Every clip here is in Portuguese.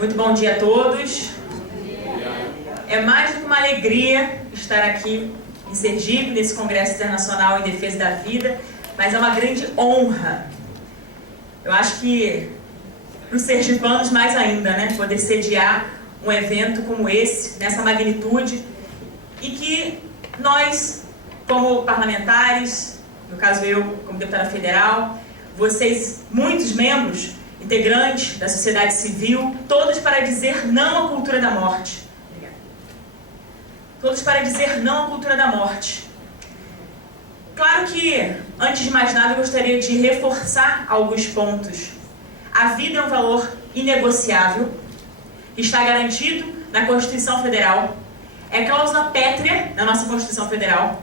Muito bom dia a todos. É mais do que uma alegria estar aqui em Sergipe, nesse Congresso Internacional em Defesa da Vida, mas é uma grande honra. Eu acho que para os sergipanos mais ainda, né? Poder sediar um evento como esse, nessa magnitude, e que nós, como parlamentares, no caso eu, como deputada federal, vocês, muitos membros, integrantes da sociedade civil, todos para dizer não à cultura da morte. Obrigada. Todos para dizer não à cultura da morte. Claro que, antes de mais nada, eu gostaria de reforçar alguns pontos. A vida é um valor inegociável, que está garantido na Constituição Federal, é cláusula pétrea na nossa Constituição Federal,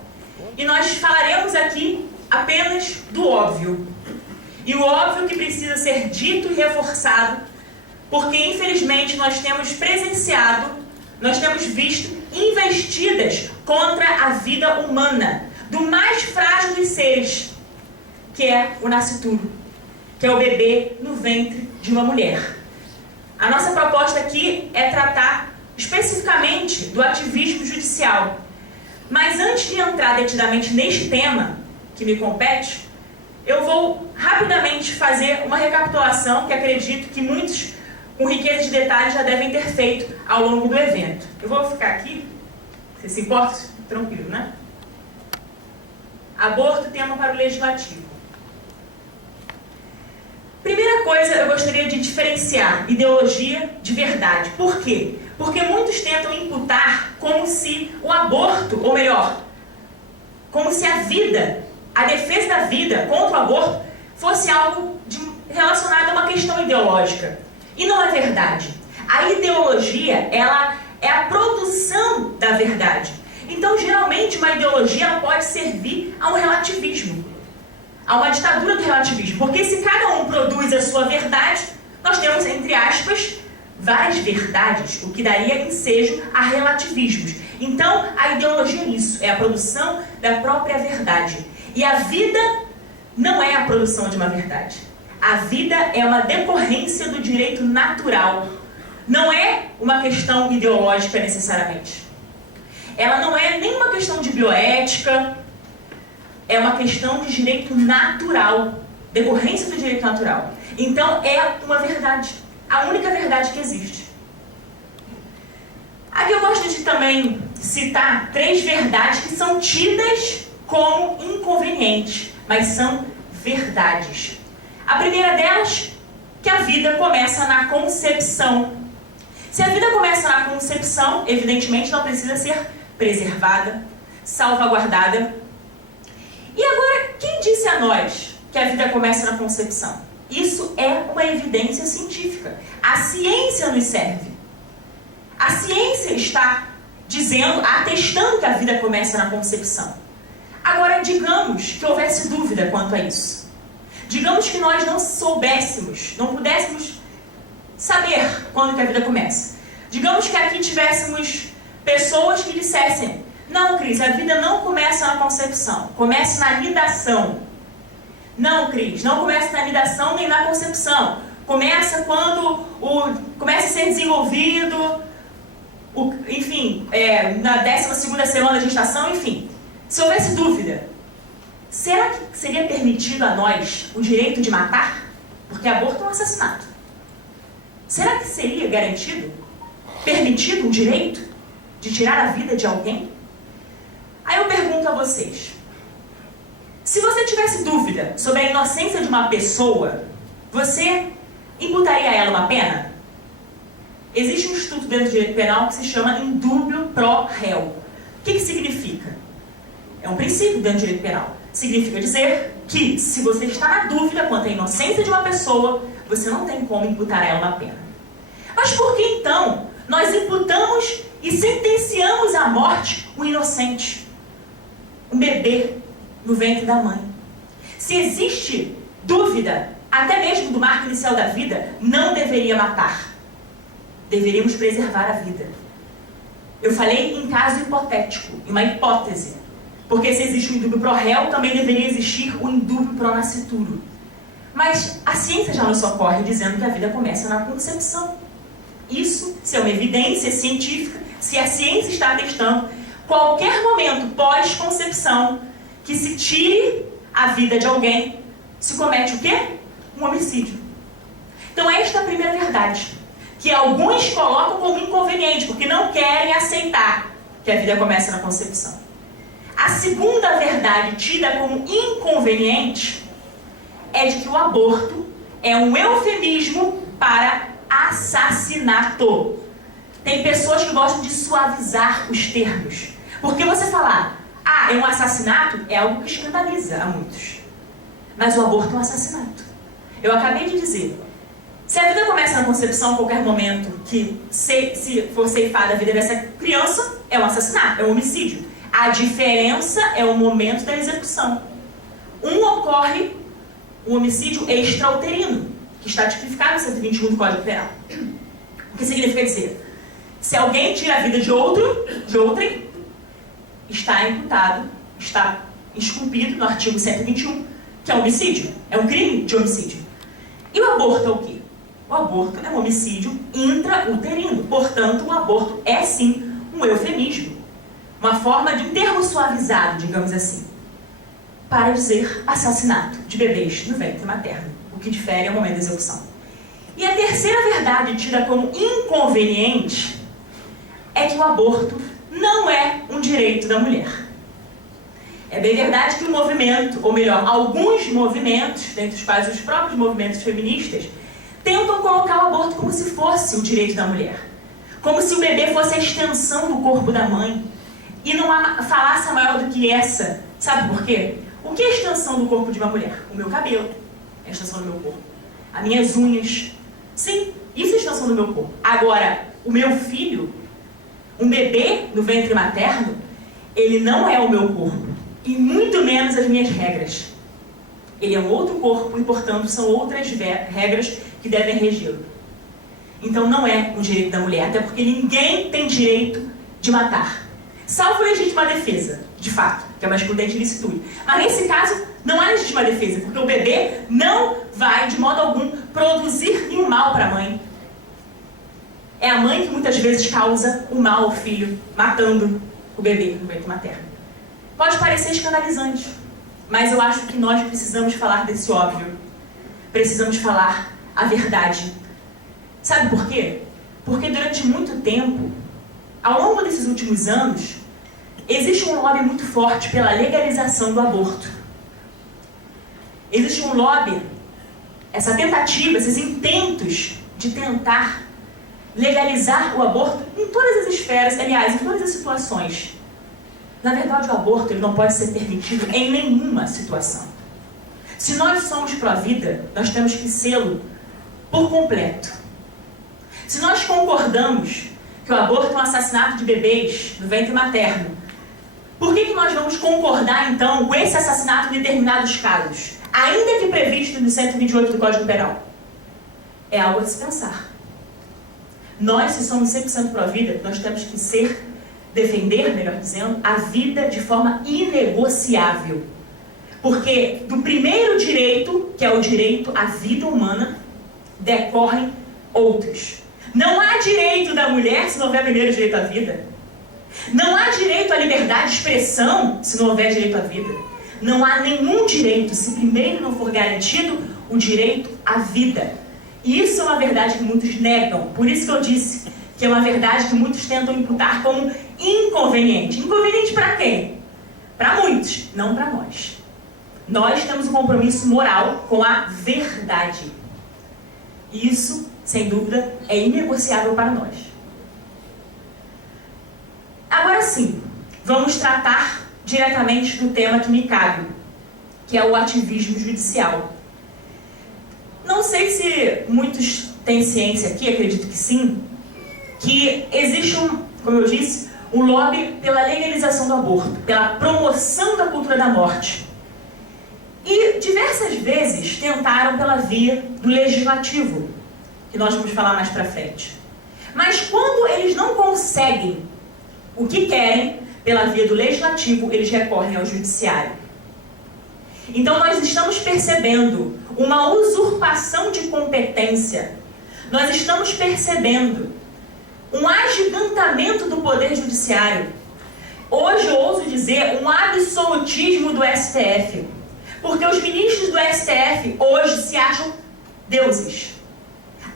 e nós falaremos aqui apenas do óbvio. E o óbvio que precisa ser dito e reforçado, porque infelizmente nós temos presenciado, nós temos visto investidas contra a vida humana, do mais frágil dos seres, que é o nascituro, que é o bebê no ventre de uma mulher. A nossa proposta aqui é tratar especificamente do ativismo judicial. Mas antes de entrar detidamente neste tema, que me compete, eu vou rapidamente fazer uma recapitulação que acredito que muitos, com riqueza de detalhes, já devem ter feito ao longo do evento. Eu vou ficar aqui, você se importa? Tranquilo, né? Aborto, tema para o Legislativo. Primeira coisa, eu gostaria de diferenciar ideologia de verdade. Por quê? Porque muitos tentam imputar como se o aborto, ou melhor, como se a vida, a defesa da vida contra o aborto, fosse algo relacionado a uma questão ideológica. E não é verdade. A ideologia, ela é a produção da verdade. Então, geralmente, uma ideologia ela pode servir a um relativismo, a uma ditadura do relativismo. Porque se cada um produz a sua verdade, nós temos, entre aspas, várias verdades, o que daria ensejo a relativismos. Então, a ideologia é isso, é a produção da própria verdade. E a vida não é a produção de uma verdade. A vida é uma decorrência do direito natural. Não é uma questão ideológica necessariamente. Ela não é nem uma questão de bioética, é uma questão de direito natural, decorrência do direito natural. Então, é uma verdade, a única verdade que existe. Aqui eu gosto de também citar 3 verdades que são tidas como inconvenientes, mas são verdades. A primeira delas, que a vida começa na concepção. Se a vida começa na concepção, evidentemente não precisa ser preservada, salvaguardada. E agora, quem disse a nós que a vida começa na concepção? Isso é uma evidência científica. A ciência nos serve. A ciência está dizendo, atestando que a vida começa na concepção. Agora, digamos que houvesse dúvida quanto a isso. Digamos que nós não soubéssemos, não pudéssemos saber quando que a vida começa. Digamos que aqui tivéssemos pessoas que dissessem: não, Cris, a vida não começa na concepção, começa na nidação. Não, Cris, não começa na nidação nem na concepção. Começa quando começa a ser desenvolvido, enfim, na 12ª semana da gestação, enfim. Se houvesse dúvida, será que seria permitido a nós o direito de matar? Porque aborto é um assassinato. Será que seria garantido, permitido o direito de tirar a vida de alguém? Aí eu pergunto a vocês, se você tivesse dúvida sobre a inocência de uma pessoa, você imputaria a ela uma pena? Existe um instituto dentro do direito penal que se chama indúbio pro réu. O que significa? É um princípio dentro do direito penal. Significa dizer que, se você está na dúvida quanto à inocência de uma pessoa, você não tem como imputar a ela uma pena. Mas por que então nós imputamos e sentenciamos à morte o inocente? Um bebê no ventre da mãe. Se existe dúvida, até mesmo do marco inicial da vida, não deveria matar. Deveríamos preservar a vida. Eu falei em caso hipotético, em uma hipótese. Porque se existe o indúbio pro réu, também deveria existir o indúbio pro nascituro. Mas a ciência já nos socorre dizendo que a vida começa na concepção. Isso, se é uma evidência científica, se a ciência está atestando, qualquer momento pós-concepção que se tire a vida de alguém, se comete o quê? Um homicídio. Então esta é a primeira verdade, que alguns colocam como inconveniente, porque não querem aceitar que a vida começa na concepção. A segunda verdade tida como inconveniente é de que o aborto é um eufemismo para assassinato. Tem pessoas que gostam de suavizar os termos. Porque você falar, é um assassinato, é algo que escandaliza a muitos. Mas o aborto é um assassinato. Eu acabei de dizer, se a vida começa na concepção, a qualquer momento que se for ceifada a vida dessa criança, é um assassinato, é um homicídio. A diferença é o momento da execução. Ocorre um homicídio extrauterino, que está tipificado no 121 do Código Penal. O que significa dizer? Se alguém tira a vida de outrem, está imputado, está esculpido no artigo 121, que é homicídio, é um crime de homicídio. E o aborto é o quê? O aborto é um homicídio intrauterino, portanto, o aborto é sim um eufemismo, uma forma de um termo suavizado, digamos assim, para dizer assassinato de bebês no ventre materno, o que difere ao momento da execução. E a terceira verdade tida como inconveniente é que o aborto não é um direito da mulher. É bem verdade que o movimento, ou melhor, alguns movimentos, dentre os quais os próprios movimentos feministas, tentam colocar o aborto como se fosse o direito da mulher. Como se o bebê fosse a extensão do corpo da mãe. E não há falácia maior do que essa. Sabe por quê? O que é a extensão do corpo de uma mulher? O meu cabelo é a extensão do meu corpo. As minhas unhas. Sim, isso é a extensão do meu corpo. Agora, o meu filho, um bebê no ventre materno, ele não é o meu corpo. E muito menos as minhas regras. Ele é um outro corpo e, portanto, são outras regras que devem regê-lo. Então não é um direito da mulher, até porque ninguém tem direito de matar. Salvo legítima defesa, de fato, que é uma excludente licitude. Mas nesse caso, não há legítima defesa, porque o bebê não vai, de modo algum, produzir nenhum mal para a mãe. É a mãe que muitas vezes causa o mal ao filho, matando o bebê no ventre materno. Pode parecer escandalizante, mas eu acho que nós precisamos falar desse óbvio. Precisamos falar a verdade. Sabe por quê? Porque durante muito tempo, ao longo desses últimos anos, existe um lobby muito forte pela legalização do aborto. Existe um lobby, essa tentativa, esses intentos de tentar legalizar o aborto em todas as esferas, aliás, em todas as situações. Na verdade, o aborto ele não pode ser permitido em nenhuma situação. Se nós somos pró-vida, nós temos que sê-lo por completo. Se nós concordamos que o aborto é um assassinato de bebês no ventre materno, por que nós vamos concordar, então, com esse assassinato em determinados casos, ainda que previsto no 128 do Código Penal? É algo a se pensar. Nós, se somos 100% pró-vida, nós temos que defender, melhor dizendo, a vida de forma inegociável. Porque do primeiro direito, que é o direito à vida humana, decorrem outros. Não há direito da mulher se não houver primeiro direito à vida. Não há direito à liberdade de expressão se não houver direito à vida. Não há nenhum direito se primeiro não for garantido o direito à vida. E isso é uma verdade que muitos negam. Por isso que eu disse que é uma verdade que muitos tentam imputar como inconveniente. Inconveniente para quem? Para muitos, não para nós. Nós temos um compromisso moral com a verdade. Isso, sem dúvida, é inegociável para nós. Agora sim, vamos tratar diretamente do tema que me cabe, que é o ativismo judicial. Não sei se muitos têm ciência aqui, acredito que sim, que existe como eu disse, um lobby pela legalização do aborto, pela promoção da cultura da morte. E diversas vezes tentaram pela via do legislativo, que nós vamos falar mais para frente. Mas quando eles não conseguem o que querem pela via do legislativo, eles recorrem ao judiciário. Então nós estamos percebendo uma usurpação de competência. Nós estamos percebendo um agigantamento do poder judiciário. Hoje eu ouso dizer um absolutismo do STF. Porque os ministros do STF hoje se acham deuses.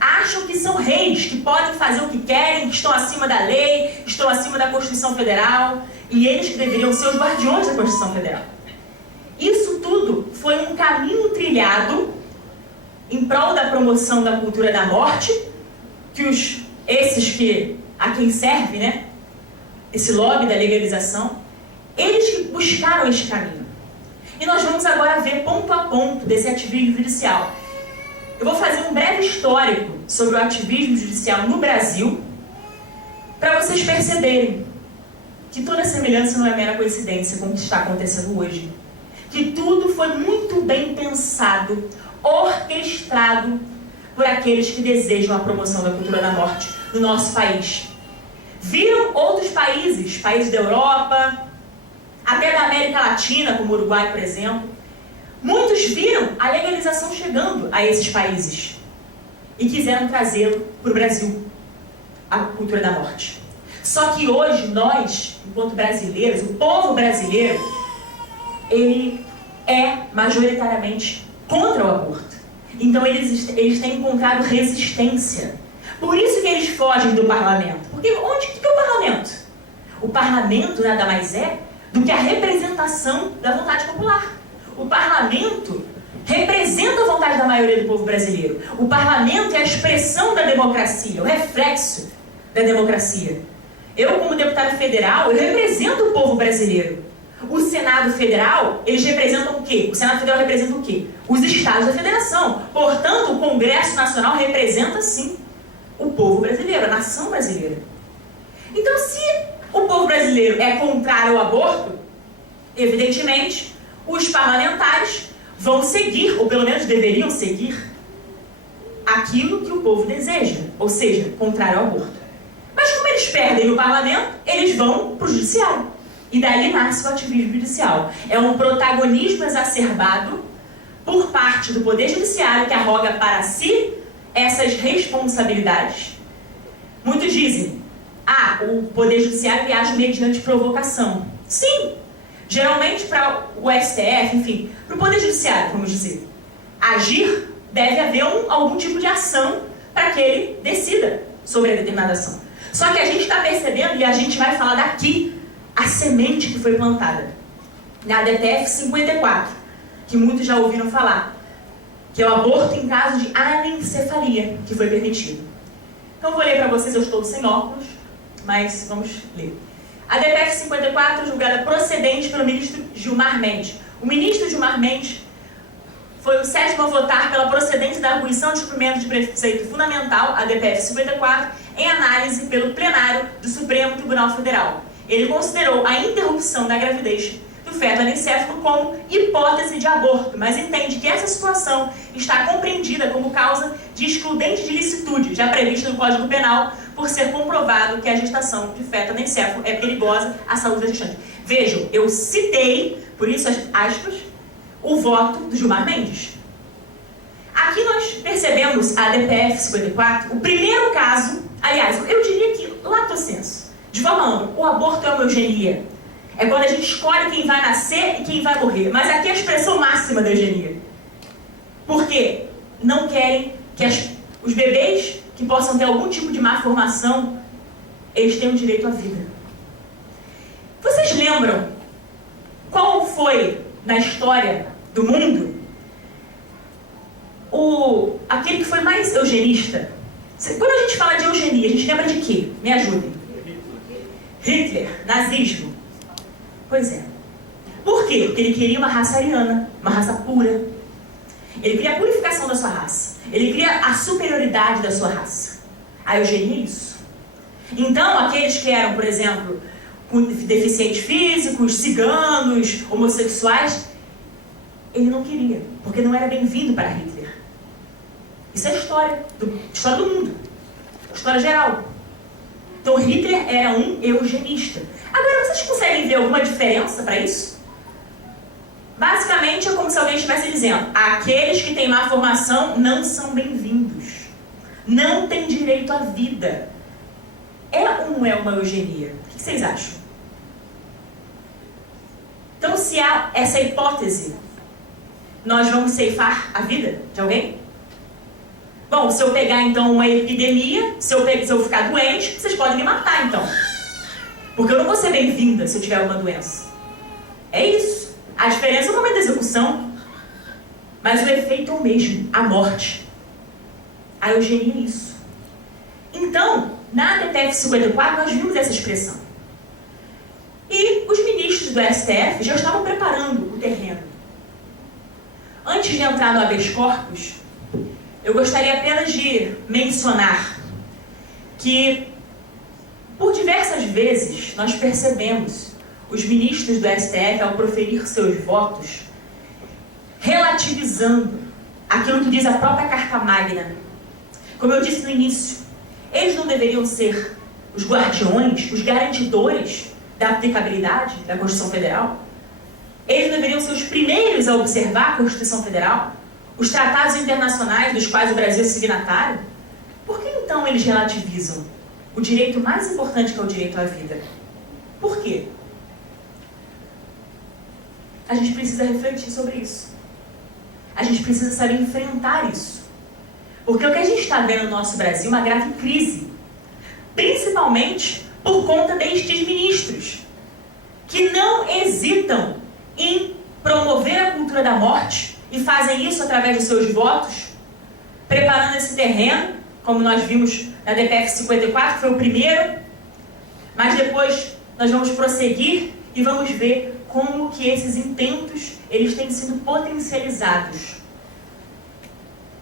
Acham que são reis, que podem fazer o que querem, que estão acima da lei, estão acima da Constituição Federal, e eles que deveriam ser os guardiões da Constituição Federal. Isso tudo foi um caminho trilhado em prol da promoção da cultura da morte, que a quem serve, né? Esse lobby da legalização, eles que buscaram este caminho. E nós vamos agora ver ponto a ponto desse ativismo judicial. Eu vou fazer um breve histórico sobre o ativismo judicial no Brasil, para vocês perceberem que toda semelhança não é mera coincidência com o que está acontecendo hoje. Que tudo foi muito bem pensado, orquestrado por aqueles que desejam a promoção da cultura da morte no nosso país. Viram outros países da Europa, até da América Latina, como o Uruguai, por exemplo. Muitos viram a legalização chegando a esses países e quiseram trazê-lo para o Brasil, a cultura da morte. Só que hoje nós, enquanto brasileiros, o povo brasileiro, ele é majoritariamente contra o aborto. Então eles têm encontrado resistência. Por isso que eles fogem do parlamento. Porque o que é o parlamento? O parlamento nada mais é do que a representação da vontade popular. O parlamento representa a vontade da maioria do povo brasileiro. O parlamento é a expressão da democracia, o reflexo da democracia. Eu, como deputado federal, eu represento o povo brasileiro. O Senado Federal, eles representam o quê? O Senado Federal representa o quê? Os estados da federação. Portanto, o Congresso Nacional representa, sim, o povo brasileiro, a nação brasileira. Então, se o povo brasileiro é contrário ao aborto, evidentemente, os parlamentares vão seguir, ou pelo menos deveriam seguir, aquilo que o povo deseja, ou seja, contrário ao aborto. Mas como eles perdem no parlamento, eles vão para o judiciário. E daí nasce o ativismo judicial. É um protagonismo exacerbado por parte do Poder Judiciário que arroga para si essas responsabilidades. Muitos dizem, o Poder Judiciário age mediante provocação. Sim, geralmente para o STF, enfim, para o Poder Judiciário, vamos dizer, agir, deve haver algum tipo de ação para que ele decida sobre a determinada ação. Só que a gente está percebendo, e a gente vai falar daqui, a semente que foi plantada na DPF 54, que muitos já ouviram falar, que é o aborto em caso de anencefalia, que foi permitido. Então eu vou ler para vocês, eu estou sem óculos, mas vamos ler. A DPF 54 é julgada procedente pelo ministro Gilmar Mendes. O ministro Gilmar Mendes foi o 7º a votar pela procedência da arguição de cumprimento de preceito fundamental, a DPF 54, em análise pelo plenário do Supremo Tribunal Federal. Ele considerou a interrupção da gravidez do feto anencéfalo como hipótese de aborto, mas entende que essa situação está compreendida como causa de excludente de licitude, já prevista no Código Penal, por ser comprovado que a gestação de feto anencéfalo é perigosa à saúde da gestante. Vejam, eu citei, por isso, aspas, o voto do Gilmar Mendes. Aqui nós percebemos a DPF 54, o primeiro caso, aliás, eu diria que lato sensu, de forma ampla, o aborto é uma eugenia. É quando a gente escolhe quem vai nascer e quem vai morrer. Mas aqui é a expressão máxima da eugenia. Porque não querem que os bebês que possam ter algum tipo de má formação, eles tenham direito à vida. Vocês lembram qual foi, na história do mundo, aquele que foi mais eugenista? Quando a gente fala de eugenia, a gente lembra de quê? Me ajudem. Hitler, nazismo. Pois é. Por quê? Porque ele queria uma raça ariana, uma raça pura. Ele queria a purificação da sua raça. Ele queria a superioridade da sua raça. A eugenia é isso. Então, aqueles que eram, por exemplo, com deficientes físicos, ciganos, homossexuais, ele não queria, porque não era bem-vindo para Hitler. Isso é a história do mundo. História geral. Então, Hitler era um eugenista. Agora, vocês conseguem ver alguma diferença para isso? Basicamente, é como se alguém estivesse dizendo: aqueles que têm má formação não são bem-vindos. Não têm direito à vida. é ou não é uma eugenia? O que vocês acham? Então, se há essa hipótese, nós vamos ceifar a vida de alguém? Bom, se eu pegar então uma epidemia, se eu ficar doente, vocês podem me matar então. Porque eu não vou ser bem-vinda se eu tiver uma doença. É isso. A diferença é o momento da execução. Mas o efeito é o mesmo, a morte. A eugenia é isso. Então, na DPF 54, nós vimos essa expressão. E os ministros do STF já estavam preparando o terreno. Antes de entrar no habeas corpus, eu gostaria apenas de mencionar que, por diversas vezes, nós percebemos os ministros do STF, ao proferir seus votos, relativizando aquilo que diz a própria Carta Magna. Como eu disse no início, eles não deveriam ser os guardiões, os garantidores da aplicabilidade da Constituição Federal? Eles deveriam ser os primeiros a observar a Constituição Federal, os tratados internacionais dos quais o Brasil é signatário? Por que então eles relativizam o direito mais importante, que é o direito à vida? Por quê? A gente precisa refletir sobre isso. A gente precisa saber enfrentar isso. Porque o que a gente está vendo no nosso Brasil é uma grave crise, principalmente por conta destes ministros, que não hesitam em promover a cultura da morte e fazem isso através dos seus votos, preparando esse terreno, como nós vimos na DPF 54, que foi o primeiro, mas depois nós vamos prosseguir e vamos ver como que esses intentos eles têm sido potencializados.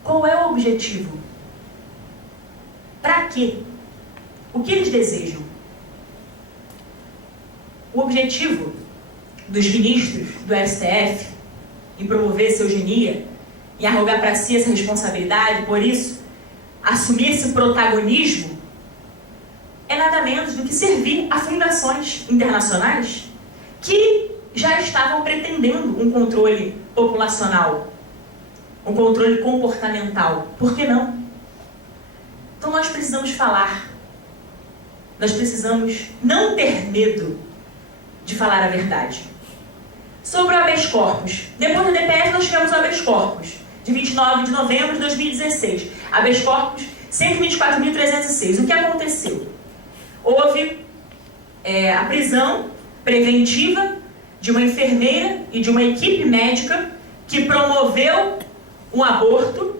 Qual é o objetivo? Para quê? O que eles desejam? O objetivo dos ministros do STF em promover essa eugenia e arrogar para si essa responsabilidade, por isso, assumir esse protagonismo, é nada menos do que servir a fundações internacionais que já estavam pretendendo um controle populacional, um controle comportamental. Por que não? Então nós precisamos falar. Nós precisamos não ter medo de falar a verdade. Sobre o habeas corpus. Depois do DPF nós tivemos o habeas corpus, de 29 de novembro de 2016. Habeas corpus 124.306. O que aconteceu? Houve a prisão preventiva de uma enfermeira e de uma equipe médica que promoveu um aborto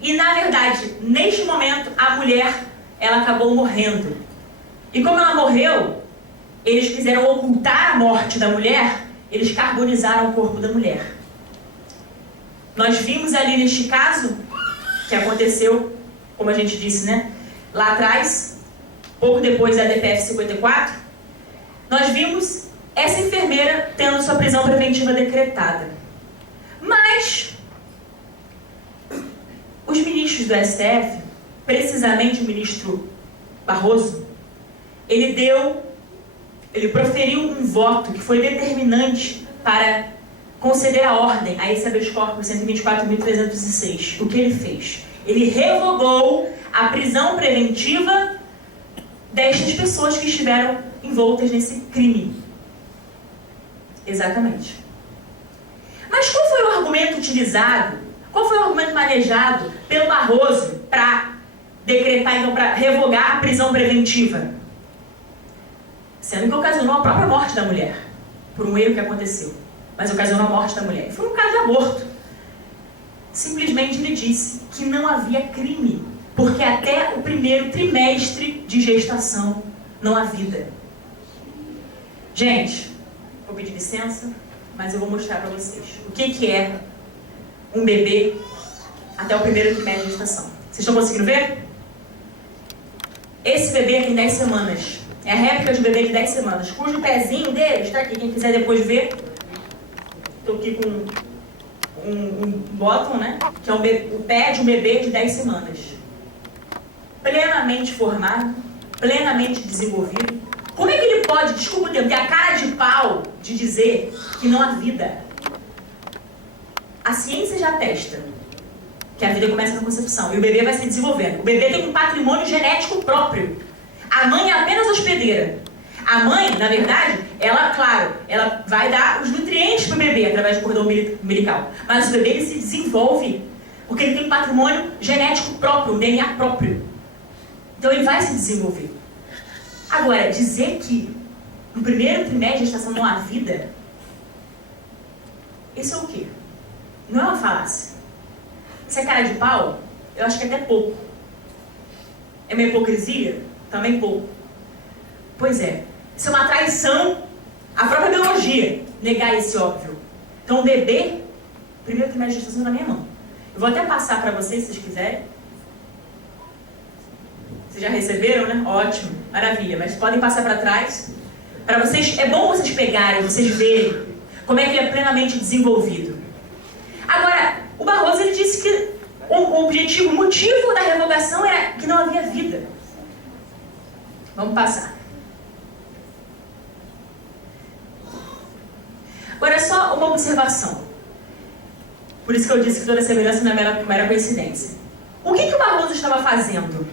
e, na verdade, neste momento, a mulher, ela acabou morrendo. E como ela morreu, eles quiseram ocultar a morte da mulher, eles carbonizaram o corpo da mulher. Nós vimos ali neste caso, que aconteceu, como a gente disse, né, lá atrás, pouco depois da DPF 54, nós vimos essa enfermeira tendo sua prisão preventiva decretada. Mas os ministros do STF, precisamente o ministro Barroso, ele proferiu um voto que foi determinante para conceder a ordem a esse habeas corpus 124.306. O que ele fez? Ele revogou a prisão preventiva destas pessoas que estiveram envoltas nesse crime. Exatamente. Mas qual foi o argumento utilizado, qual foi o argumento manejado pelo Barroso para decretar, então, para revogar a prisão preventiva? Sendo que ocasionou a própria morte da mulher, por um erro que aconteceu. Mas ocasionou a morte da mulher. E foi um caso de aborto. Simplesmente ele disse que não havia crime, porque até o primeiro trimestre de gestação não há vida. Gente, vou pedir licença, mas eu vou mostrar para vocês o que é um bebê até o primeiro trimestre de gestação. Vocês estão conseguindo ver? Esse bebê tem 10 semanas. É a réplica de um bebê de 10 semanas, cujo pezinho dele está aqui. Quem quiser depois ver, estou aqui com um bottom, né? Que é o pé de um bebê de 10 semanas. Plenamente formado, plenamente desenvolvido. Como é que ele pode, desculpa o termo, ter a cara de pau de dizer que não há vida? A ciência já atesta que a vida começa na concepção e o bebê vai se desenvolvendo. O bebê tem um patrimônio genético próprio. A mãe é apenas hospedeira. A mãe, na verdade, ela, claro, ela vai dar os nutrientes para o bebê através do cordão umbilical. Mas o bebê ele se desenvolve porque ele tem um patrimônio genético próprio, um DNA próprio. Então ele vai se desenvolver. Agora, dizer que no primeiro trimestre de gestação não há vida, isso é o quê? Não é uma falácia. Isso é cara de pau? Eu acho que até pouco. É uma hipocrisia? Também pouco. Pois é. Isso é uma traição à própria biologia, negar esse óbvio. Então o bebê, primeiro trimestre de gestação na minha mão. Eu vou até passar para vocês, se vocês quiserem. Vocês já receberam, né? Ótimo, maravilha. Mas podem passar para trás. Para vocês, é bom vocês pegarem, vocês verem como é que ele é plenamente desenvolvido. Agora, o Barroso ele disse que o objetivo, o motivo da revogação era que não havia vida. Vamos passar. Agora, só uma observação. Por isso que eu disse que toda semelhança não era mera coincidência. O que o Barroso estava fazendo?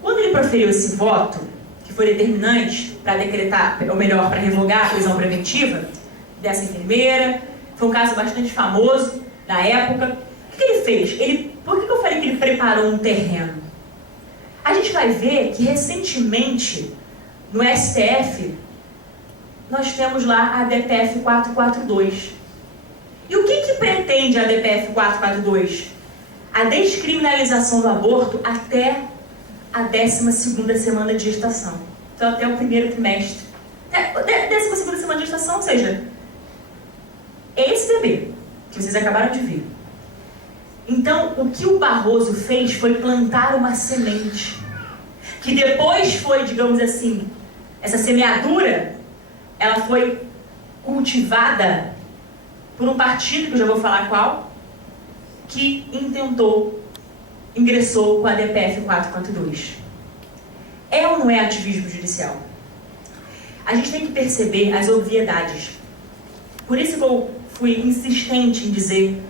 Quando ele proferiu esse voto, que foi determinante para decretar, ou melhor, para revogar a prisão preventiva dessa enfermeira, foi um caso bastante famoso da época. O que ele fez? Por que eu falei que ele preparou um terreno? A gente vai ver que recentemente, no STF, nós temos lá a DPF 442. E o que pretende a DPF 442? A descriminalização do aborto até a 12ª semana de gestação. Então, até o primeiro trimestre. 12ª semana de gestação, ou seja, esse bebê que vocês acabaram de ver. Então, o que o Barroso fez foi plantar uma semente, que depois foi, digamos assim, essa semeadura, ela foi cultivada por um partido, que eu já vou falar qual, que ingressou com a DPF 442. É ou não é ativismo judicial? A gente tem que perceber as obviedades. Por isso que eu fui insistente em dizer,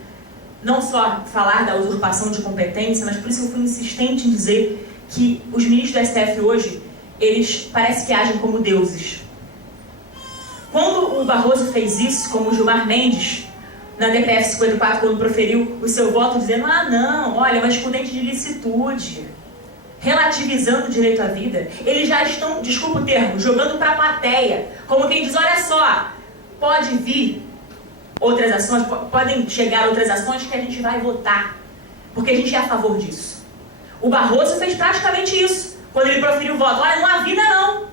não só falar da usurpação de competência, mas por isso que eu fui insistente em dizer que os ministros do STF hoje, eles parecem que agem como deuses. Quando o Barroso fez isso, como o Gilmar Mendes, na DPF 54, quando proferiu o seu voto, dizendo, não, olha, é uma excludente de licitude, relativizando o direito à vida, eles já estão, desculpa o termo, jogando para a plateia, como quem diz, olha só, pode vir outras ações, podem chegar outras ações que a gente vai votar, porque a gente é a favor disso. O Barroso fez praticamente isso, quando ele proferiu o voto, olha, não há vida não.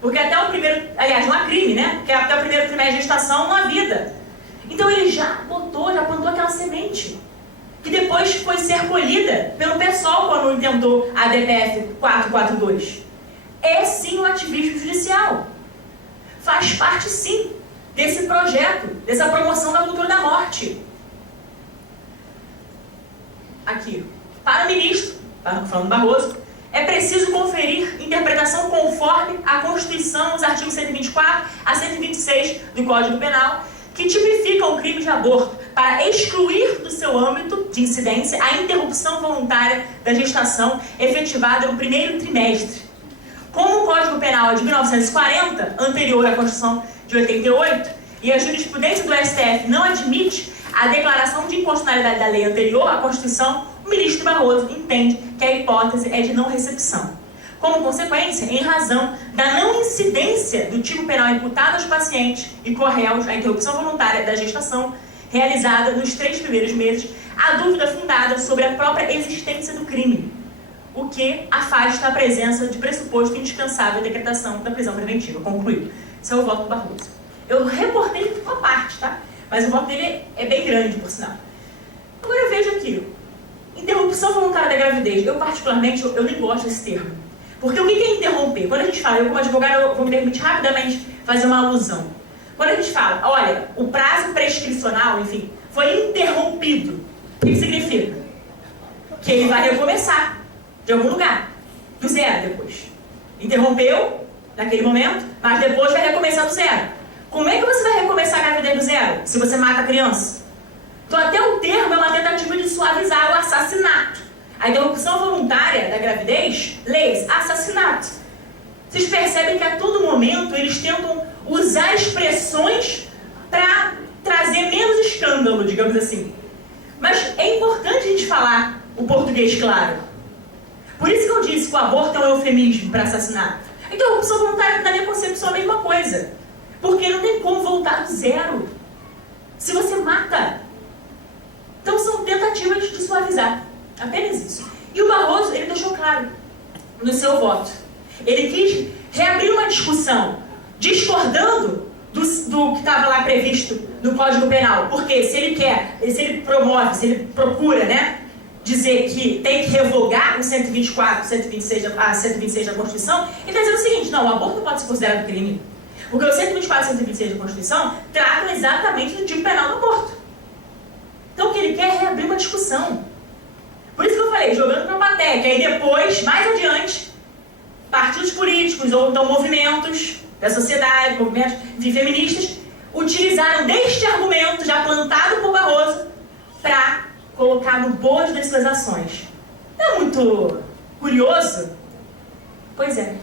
Porque até o primeiro, aliás, não há crime, né? Porque até o primeiro trimestre de gestação não há vida. Então ele já plantou aquela semente, que depois foi ser colhida pelo PSOL quando intentou a DPF 442. É sim o ativismo judicial. Faz parte sim desse projeto, dessa promoção da cultura da morte. Aqui, para o ministro, falando Barroso, é preciso conferir interpretação conforme a Constituição, os artigos 124 a 126 do Código Penal, que tipificam o crime de aborto para excluir do seu âmbito de incidência a interrupção voluntária da gestação efetivada no primeiro trimestre. Como o Código Penal é de 1940, anterior à Constituição de 88, e a jurisprudência do STF não admite a declaração de inconstitucionalidade da lei anterior à Constituição, o ministro Barroso entende que a hipótese é de não recepção. Como consequência, em razão da não incidência do tipo penal imputado aos pacientes e corréus à interrupção voluntária da gestação realizada nos 3 primeiros meses, há dúvida fundada sobre a própria existência do crime, o que afasta a presença de pressuposto indispensável à decretação da prisão preventiva. Concluiu. Esse é o voto do Barroso. Eu reportei uma parte, tá? Mas o voto dele é bem grande, por sinal. Agora eu vejo aqui, interrupção voluntária da gravidez. Eu particularmente, eu nem gosto desse termo. Porque o que é interromper? Quando a gente fala, eu como advogado, eu vou me permitir rapidamente fazer uma alusão. Quando a gente fala, olha, o prazo prescricional, enfim, foi interrompido. O que significa? Que ele vai recomeçar de algum lugar, do zero depois. Interrompeu naquele momento, mas depois vai recomeçar do zero. Como é que você vai recomeçar a gravidez do zero, se você mata a criança? Então até o termo é uma tentativa de suavizar o assassinato. A interrupção voluntária da gravidez, leis, assassinato. Vocês percebem que a todo momento eles tentam usar expressões para trazer menos escândalo, digamos assim. Mas é importante a gente falar o português claro. Por isso que eu disse que o aborto é um eufemismo para assassinato. A interrupção voluntária, na minha concepção, é a mesma coisa. Porque não tem como voltar do zero. Se você mata. Então são tentativas de suavizar. Apenas isso. E o Barroso, ele deixou claro no seu voto. Ele quis reabrir uma discussão, discordando do que estava lá previsto no Código Penal. Porque se ele promove, se ele procura, né, dizer que tem que revogar o 124, 126 da Constituição, ele está dizendo o seguinte: não, o aborto não pode ser considerado crime. Porque o 124 e 126 da Constituição tratam exatamente do tipo penal do aborto. Então o que ele quer é reabrir uma discussão. Por isso que eu falei, jogando para a plateia, que aí depois, mais adiante, partidos políticos ou então movimentos da sociedade, movimentos, enfim, feministas, utilizaram deste argumento já plantado por Barroso para colocar no bojo das suas ações. Não é muito curioso? Pois é.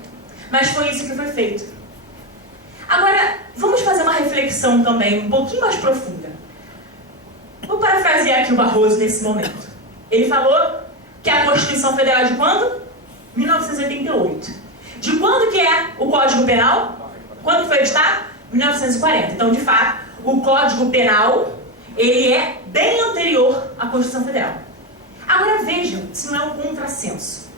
Mas foi isso que foi feito. Agora, vamos fazer uma reflexão também um pouquinho mais profunda. Vou parafrasear aqui o Barroso nesse momento. Ele falou que a Constituição Federal é de quando? 1988. De quando que é o Código Penal? Quando foi editado? 1940. Então, de fato, o Código Penal, ele é bem anterior à Constituição Federal. Agora vejam, se não é um contrassenso.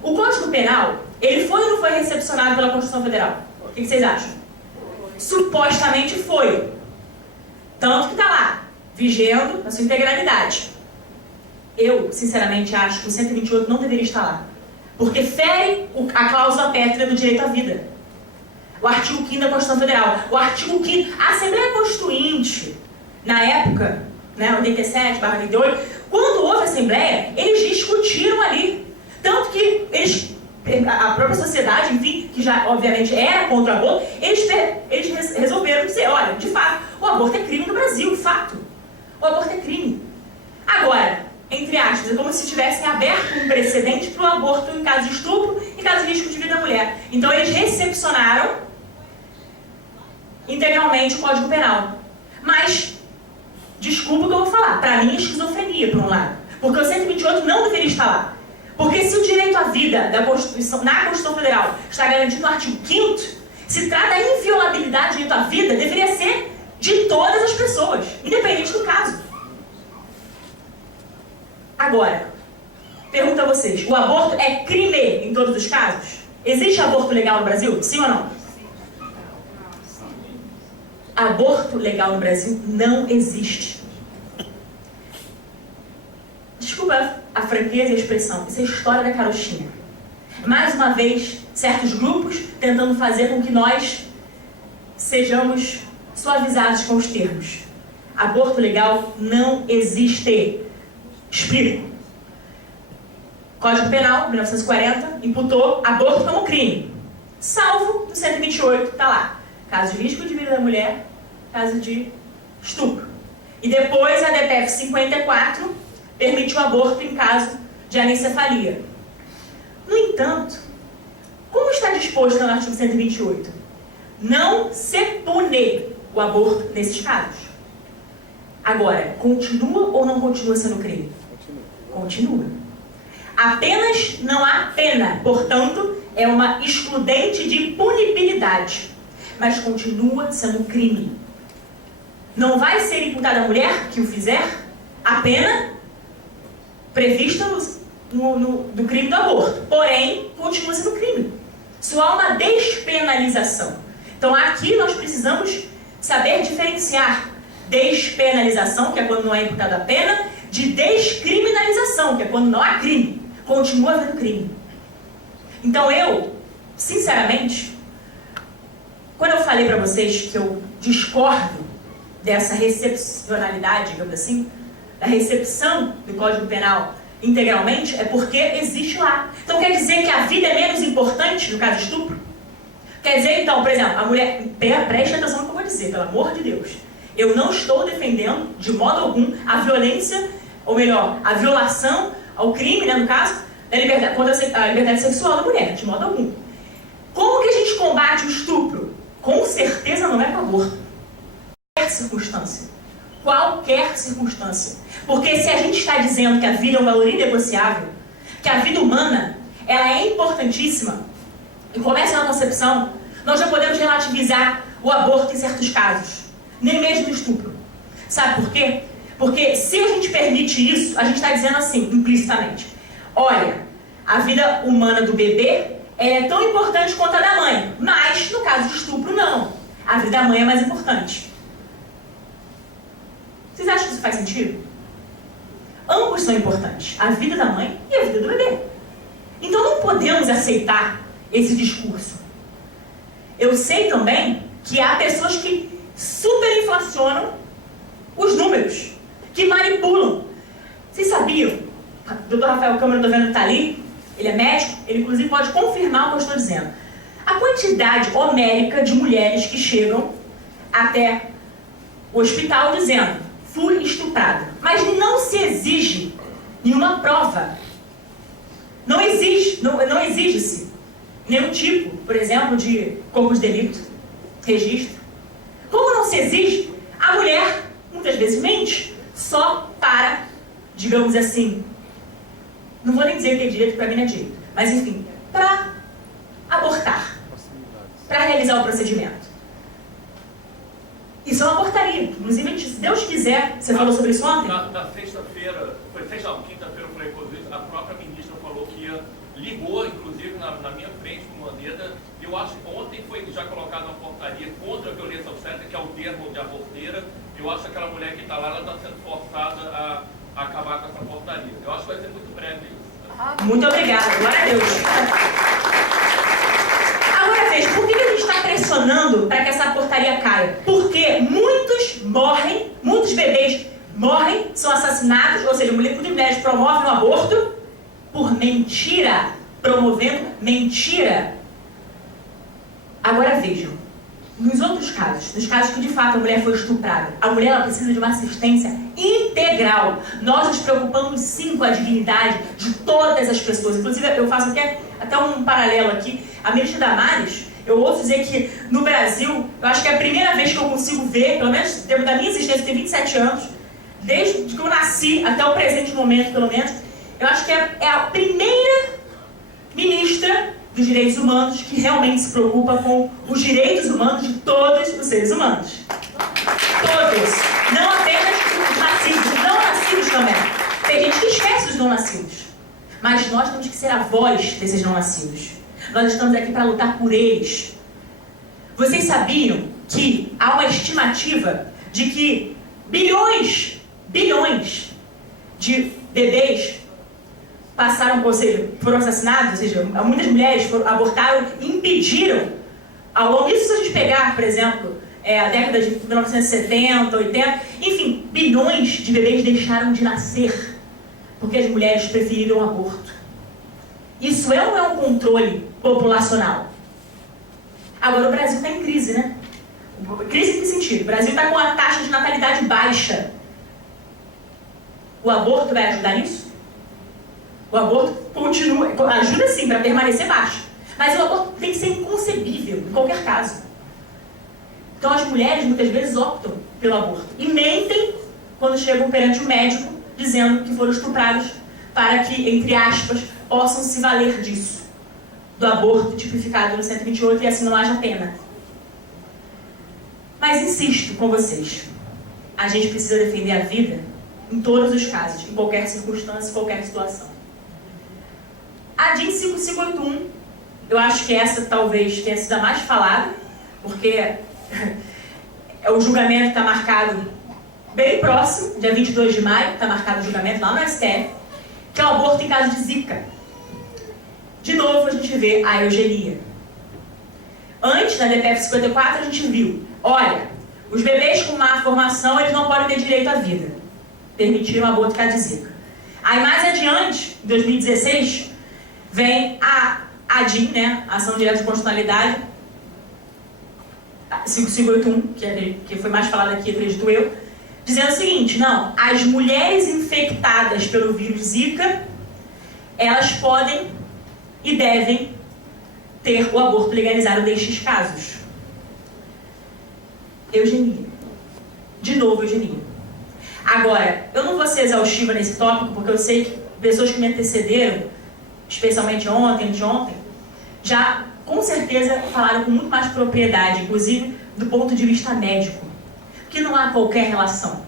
O Código Penal, ele foi ou não foi recepcionado pela Constituição Federal? O que vocês acham? Supostamente foi. Tanto que está lá, vigendo na sua integralidade. Eu, sinceramente, acho que o 128 não deveria estar lá. Porque fere a cláusula pétrea do direito à vida. O artigo 5º da Constituição Federal. O artigo 5º, a Assembleia Constituinte, na época, né, 87/88, quando houve a Assembleia, eles discutiram ali. Tanto que a própria sociedade, enfim, que já obviamente era contra o aborto, eles resolveram dizer: olha, de fato, o aborto é crime no Brasil, fato. O aborto é crime. Agora, entre aspas, é como se tivessem aberto um precedente para o aborto em caso de estupro e caso de risco de vida da mulher. Então eles recepcionaram integralmente o Código Penal. Mas, desculpa o que eu vou falar, para mim é esquizofrenia, por um lado. Porque o 128 não deveria estar lá. Porque se o direito à vida da Constituição, na Constituição Federal está garantido no artigo 5º, se trata da inviolabilidade do direito à vida, deveria ser de todas as pessoas, independente do caso. Agora, pergunto a vocês, o aborto é crime em todos os casos? Existe aborto legal no Brasil? Sim ou não? Aborto legal no Brasil não existe. Desculpa a franqueza e a expressão, isso é a história da carochinha. Mais uma vez, certos grupos tentando fazer com que nós sejamos suavizados com os termos. Aborto legal não existe. Explico. Código Penal, 1940, imputou aborto como crime. Salvo no 128, está lá. Caso de risco de vida da mulher, caso de estupro. E depois a DPF 54 permite o aborto em caso de anencefalia. No entanto, como está disposto no artigo 128? Não se pune o aborto nesses casos. Agora, continua ou não continua sendo crime? Continua. Apenas não há pena, portanto, é uma excludente de punibilidade. Mas continua sendo crime. Não vai ser imputada a mulher que o fizer a pena prevista do crime do aborto. Porém, continua sendo crime. Só há uma despenalização. Então, aqui nós precisamos saber diferenciar despenalização, que é quando não é imputada a pena, de descriminalização, que é quando não há crime. Continua havendo crime. Então eu, sinceramente, quando eu falei para vocês que eu discordo dessa recepcionalidade, digamos assim, da recepção do Código Penal integralmente, é porque existe lá. Então quer dizer que a vida é menos importante no caso de estupro? Quer dizer, então, por exemplo, a mulher... Preste atenção no que eu vou dizer, pelo amor de Deus. Eu não estou defendendo, de modo algum, a violência, ou melhor, a violação ao crime, né, no caso, da liberdade, contra a liberdade sexual da mulher, de modo algum. Como que a gente combate o estupro? Com certeza não é com aborto. Qualquer circunstância. Qualquer circunstância. Porque se a gente está dizendo que a vida é um valor inegociável, que a vida humana, ela é importantíssima, e começa na concepção, nós já podemos relativizar o aborto em certos casos. Nem mesmo o estupro. Sabe por quê? Porque se a gente permite isso, a gente está dizendo assim, implicitamente, olha, a vida humana do bebê é tão importante quanto a da mãe, mas no caso de estupro, não. A vida da mãe é mais importante. Vocês acham que isso faz sentido? Ambos são importantes, a vida da mãe e a vida do bebê. Então não podemos aceitar esse discurso. Eu sei também que há pessoas que superinflacionam os números, que manipulam. Vocês sabiam? O Dr. Rafael Câmara, estou vendo que está ali, ele é médico, ele inclusive pode confirmar o que eu estou dizendo. A quantidade homérica de mulheres que chegam até o hospital dizendo, fui estuprada. Mas não se exige nenhuma prova. Não exige-se nenhum tipo, por exemplo, de corpo de delito, registro. Como não se exige, a mulher muitas vezes mente só para, digamos assim, não vou nem dizer que tem direito, para mim não é direito, mas enfim, para abortar, para realizar o procedimento. Isso é uma portaria. Inclusive, se Deus quiser, você falou sobre isso ontem? Na sexta-feira, quinta-feira eu falei com isso, a própria ministra falou que ligou, inclusive, na minha frente com o Mandetta. Eu acho que ontem foi já colocada uma portaria contra a violência obstétrica, que é o termo de aborteira. Eu acho que aquela mulher que está lá, ela está sendo forçada a acabar com essa portaria. Eu acho que vai ser muito breve isso. Muito obrigada, glória a Deus. Agora veja, por que a gente está pressionando para que essa portaria caia? Porque muitos morrem, muitos bebês morrem, são assassinados, ou seja, muitas mulheres promovem o aborto por mentira, promovendo mentira. Agora vejam, nos outros casos, nos casos que de fato a mulher foi estuprada, a mulher ela precisa de uma assistência integral. Nós nos preocupamos sim com a dignidade de todas as pessoas. Inclusive, eu faço até um paralelo aqui. A ministra Damares, eu ouço dizer que no Brasil, eu acho que é a primeira vez que eu consigo ver, pelo menos no tempo da minha existência, eu tenho 27 anos, desde que eu nasci até o presente momento, pelo menos, eu acho que é a primeira ministra dos direitos humanos que realmente se preocupa com os direitos humanos de todos os seres humanos. Todos. Não apenas os nascidos, os não nascidos também. Tem gente que esquece os não nascidos. Mas nós temos que ser a voz desses não nascidos. Nós estamos aqui para lutar por eles. Vocês sabiam que há uma estimativa de que bilhões de bebês passaram, ou seja, foram assassinados, ou seja, muitas mulheres abortaram e impediram, ao longo disso, se a gente pegar, por exemplo, a década de 1970, 80, enfim, bilhões de bebês deixaram de nascer porque as mulheres preferiram o aborto. Isso é ou não é um controle populacional? Agora o Brasil está em crise, né? Crise em que sentido? O Brasil está com a taxa de natalidade baixa. O aborto vai ajudar nisso? O aborto continua, ajuda sim para permanecer baixo. Mas o aborto tem que ser inconcebível, em qualquer caso. Então as mulheres muitas vezes optam pelo aborto. E mentem quando chegam perante o médico dizendo que foram estuprados para que, entre aspas, possam se valer disso. Do aborto tipificado no 128 e assim não haja pena. Mas insisto com vocês. A gente precisa defender a vida em todos os casos, em qualquer circunstância, em qualquer situação. A DIN 5581, eu acho que essa talvez tenha sido a mais falada, porque o julgamento está marcado bem próximo, dia 22 de maio, está marcado o julgamento lá no STF, que é o aborto em caso de Zika. De novo, a gente vê a eugenia. Antes, na DPF 54, a gente viu, olha, os bebês com má formação, eles não podem ter direito à vida. Permitiram o aborto em caso de Zika. Aí, mais adiante, em 2016, vem a ADIM, né, Ação Direta de Constitucionalidade, 5581, que foi mais falada aqui, acredito eu, dizendo o seguinte, não, as mulheres infectadas pelo vírus Zika elas podem e devem ter o aborto legalizado nestes casos. Eugenia. De novo, eugenia. Agora, eu não vou ser exaustiva nesse tópico, porque eu sei que pessoas que me antecederam, especialmente ontem, anteontem, já com certeza falaram com muito mais propriedade, inclusive do ponto de vista médico, que não há qualquer relação.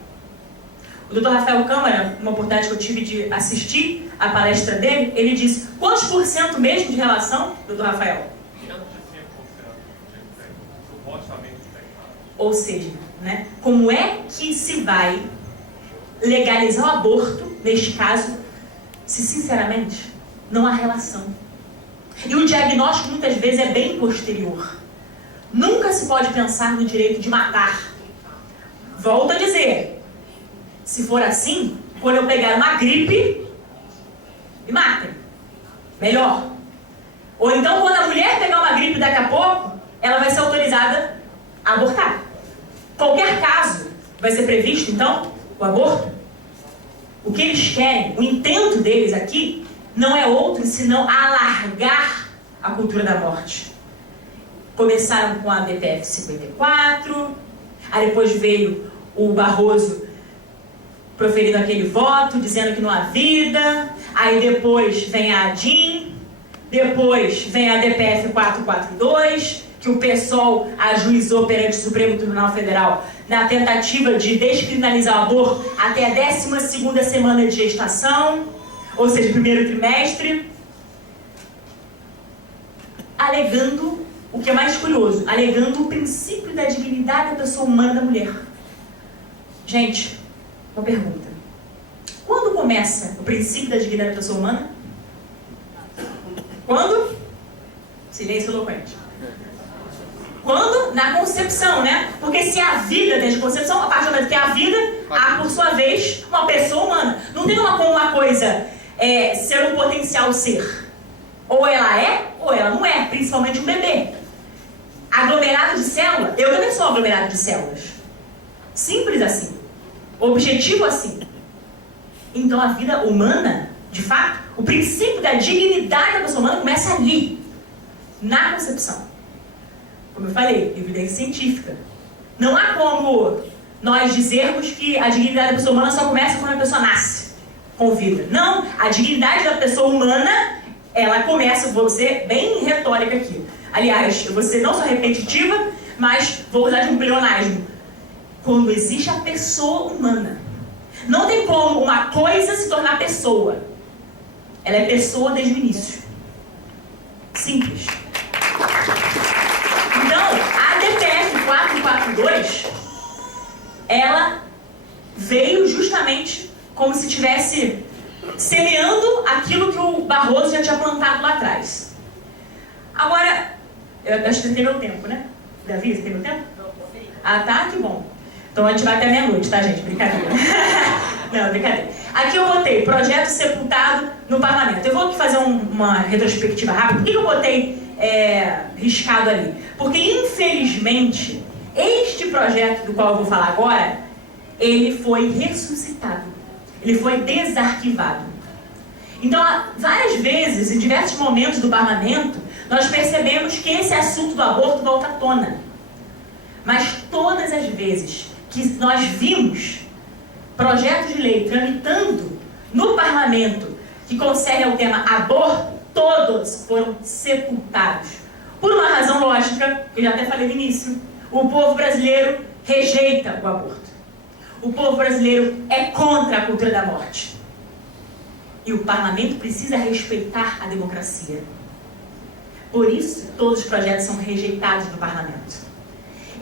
O Dr. Rafael Câmara, numa oportunidade que eu tive de assistir a palestra dele, ele disse: quantos por cento mesmo de relação, Dr. Rafael? Menos de 5%, supostamente tem. Ou seja, né, como é que se vai legalizar o aborto, neste caso, se sinceramente não há relação? E o diagnóstico muitas vezes é bem posterior. Nunca se pode pensar no direito de matar. Volto a dizer, se for assim, quando eu pegar uma gripe, me matem. Melhor. Ou então, quando a mulher pegar uma gripe daqui a pouco, ela vai ser autorizada a abortar. Qualquer caso vai ser previsto, então, o aborto. O que eles querem, o intento deles aqui, não é outro senão alargar a cultura da morte. Começaram com a DPF 54, aí depois veio o Barroso proferindo aquele voto, dizendo que não há vida, aí depois vem a ADIM, depois vem a DPF 442, que o PSOL ajuizou perante o Supremo Tribunal Federal na tentativa de descriminalizar o aborto até a 12ª semana de gestação, ou seja, primeiro trimestre, alegando, o que é mais curioso, alegando o princípio da dignidade da pessoa humana da mulher. Gente, uma pergunta. Quando começa o princípio da dignidade da pessoa humana? Quando? Silêncio eloquente. Quando? Na concepção, né? Porque se há vida desde a concepção, a partir do momento que há vida, há, por sua vez, uma pessoa humana. Não tem como uma coisa ser um potencial ser. Ou ela é, ou ela não é. Principalmente um bebê. Aglomerado de célula, eu também sou aglomerado de células. Simples assim. Objetivo assim. Então a vida humana, de fato, o princípio da dignidade da pessoa humana começa ali. Na concepção. Como eu falei, evidência científica. Não há como nós dizermos que a dignidade da pessoa humana só começa quando a pessoa nasce com vida. Não, a dignidade da pessoa humana, ela começa, vou ser bem retórica aqui. Aliás, eu vou ser não só repetitiva, mas vou usar de um pleonasmo. Quando existe a pessoa humana. Não tem como uma coisa se tornar pessoa. Ela é pessoa desde o início. Simples. Então, a DPF 442, ela veio justamente como se estivesse semeando aquilo que o Barroso já tinha plantado lá atrás. Agora, eu acho que você tem meu tempo, né? Davi, você tem meu tempo? Ah, tá? Que bom. Então a gente vai até meia-noite, tá, gente? Brincadeira. Não, brincadeira. Aqui eu botei projeto sepultado no parlamento. Eu vou aqui fazer uma retrospectiva rápida. Por que eu botei riscado ali? Porque, infelizmente, este projeto do qual eu vou falar agora, ele foi ressuscitado. Ele foi desarquivado. Então, várias vezes, em diversos momentos do parlamento, nós percebemos que esse assunto do aborto volta à tona. Mas todas as vezes que nós vimos projetos de lei tramitando no parlamento que concerne ao tema aborto, todos foram sepultados. Por uma razão lógica, que eu já até falei no início, o povo brasileiro rejeita o aborto. O povo brasileiro é contra a cultura da morte. E o parlamento precisa respeitar a democracia. Por isso, todos os projetos são rejeitados no parlamento.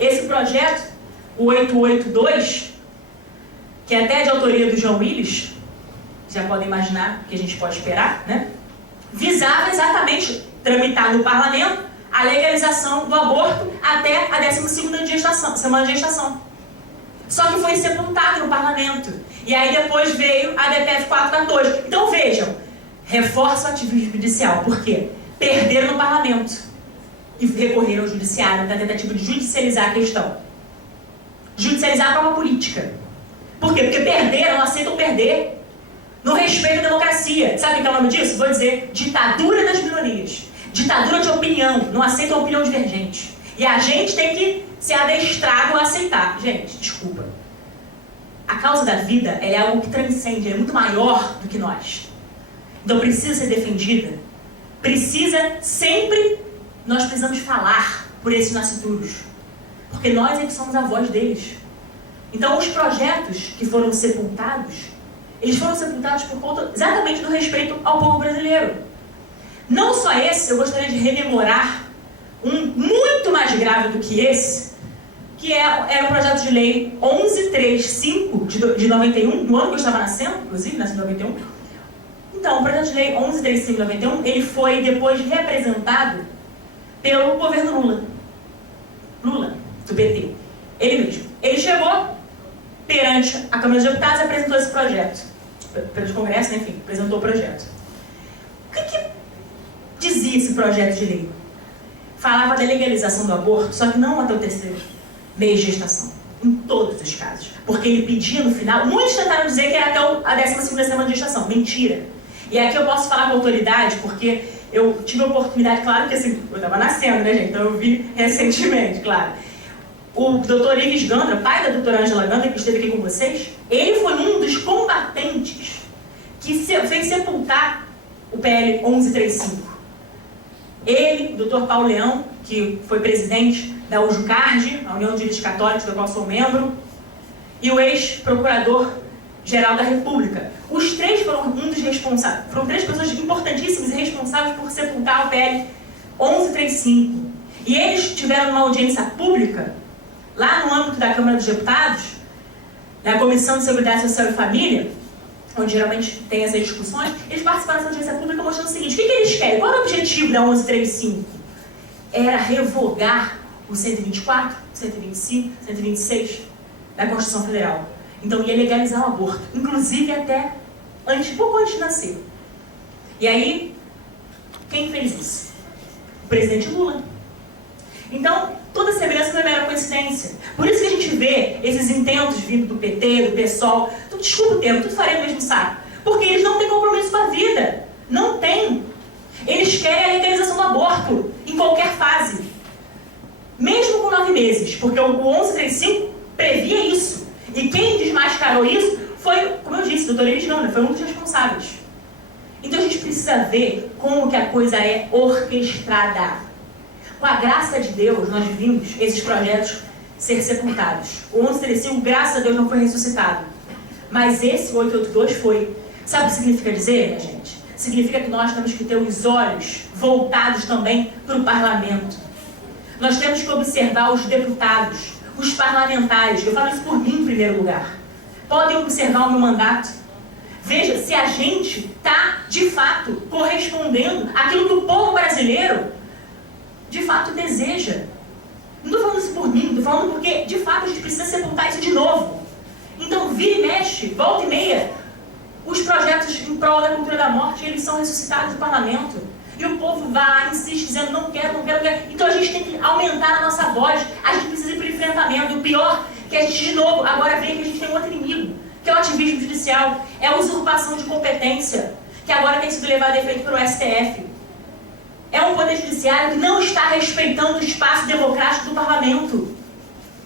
Esse projeto, o 882, que é até de autoria do João Willis, já podem imaginar o que a gente pode esperar, né? Visava exatamente tramitar no parlamento a legalização do aborto até a 12ª semana de gestação. Só que foi sepultado no parlamento. E aí depois veio a DPF 414. Então vejam, reforça o ativismo judicial. Por quê? Perderam no parlamento e recorreram ao judiciário na tentativa de judicializar a questão. Judicializar a própria política. Por quê? Porque perderam, não aceitam perder. no respeito à democracia. Sabe o que é o nome disso? Vou dizer, ditadura das minorias. Ditadura de opinião, não aceita a opinião divergente. E a gente tem que ser adestrado a aceitar. Gente, desculpa. A causa da vida, ela é algo que transcende, ela é muito maior do que nós. Então precisa ser defendida. Nós precisamos falar por esses nascituros. Porque nós é que somos a voz deles. Então os projetos que foram sepultados, eles foram sepultados por conta exatamente do respeito ao povo brasileiro. Não só esse, eu gostaria de rememorar um muito mais grave do que esse, que era o projeto de lei 1135 de 91, no ano que eu estava nascendo, inclusive, nasci em 91. Então, o projeto de lei 1135 de 91, ele foi depois representado pelo governo Lula, do PT. Ele mesmo. Ele chegou perante a Câmara dos Deputados e apresentou esse projeto. Perante o Congresso, enfim, apresentou o projeto. O que dizia esse projeto de lei? Falava da legalização do aborto, só que não até o 3º mês de gestação. Em todos os casos. Porque ele pedia no final, muitos tentaram dizer que era até a 12ª semana de gestação. Mentira. E aqui eu posso falar com autoridade, porque eu tive a oportunidade, claro que assim, eu estava nascendo, né, gente? Então eu vi recentemente, claro. O Dr. Ives Gandra, pai da doutora Ângela Gandra, que esteve aqui com vocês, ele foi um dos combatentes que fez sepultar o PL 1135. Ele, o Dr. Paulo Leão, que foi presidente da UJUCARD, a União de Juristas Católicos, da qual sou membro, e o ex-procurador-geral da República. Os três foram um dos responsáveis, foram três pessoas importantíssimas e responsáveis por sepultar o PL 1135. E eles tiveram uma audiência pública, lá no âmbito da Câmara dos Deputados, na Comissão de Seguridade Social e Família, onde geralmente tem essas discussões, eles participaram dessa audiência pública mostrando o seguinte: o que eles querem? Qual era o objetivo da 1135? Era revogar o 124, 125, 126 da Constituição Federal. Então ia legalizar o aborto, inclusive até pouco antes de nascer. E aí, quem fez isso? O presidente Lula. Então, toda semelhança não é mera coincidência. Por isso que a gente vê esses intentos vindo do PT, do PSOL, desculpa o termo, tudo faria no mesmo saco. Porque eles não têm compromisso com a vida. Não tem. Eles querem a legalização do aborto, em qualquer fase. Mesmo com 9 meses, porque o 1135 previa isso. E quem desmascarou isso foi, como eu disse, o Dr. Ives Gandra, foi um dos responsáveis. Então a gente precisa ver como que a coisa é orquestrada. Com a graça de Deus, nós vimos esses projetos ser sepultados. O 1135, graças a Deus, não foi ressuscitado. Mas esse, o 882, foi. Sabe o que significa dizer, minha gente? Significa que nós temos que ter os olhos voltados também para o parlamento. Nós temos que observar os deputados, os parlamentares. Eu falo isso por mim em primeiro lugar. Podem observar o meu mandato. Veja se a gente está, de fato, correspondendo àquilo que o povo brasileiro de fato deseja. Não estou falando isso por mim, estou falando porque de fato a gente precisa sepultar isso de novo. Então vira e mexe, volta e meia, os projetos em prol da cultura da morte, eles são ressuscitados no parlamento. E o povo vai, insiste, dizendo não quero, não quero, não quero. Então a gente tem que aumentar a nossa voz, a gente precisa ir para o enfrentamento. E o pior, que a gente de novo, agora vê que a gente tem um outro inimigo, que é o ativismo judicial, é a usurpação de competência, que agora tem sido levado a efeito pelo STF. É um poder judiciário que não está respeitando o espaço democrático do parlamento.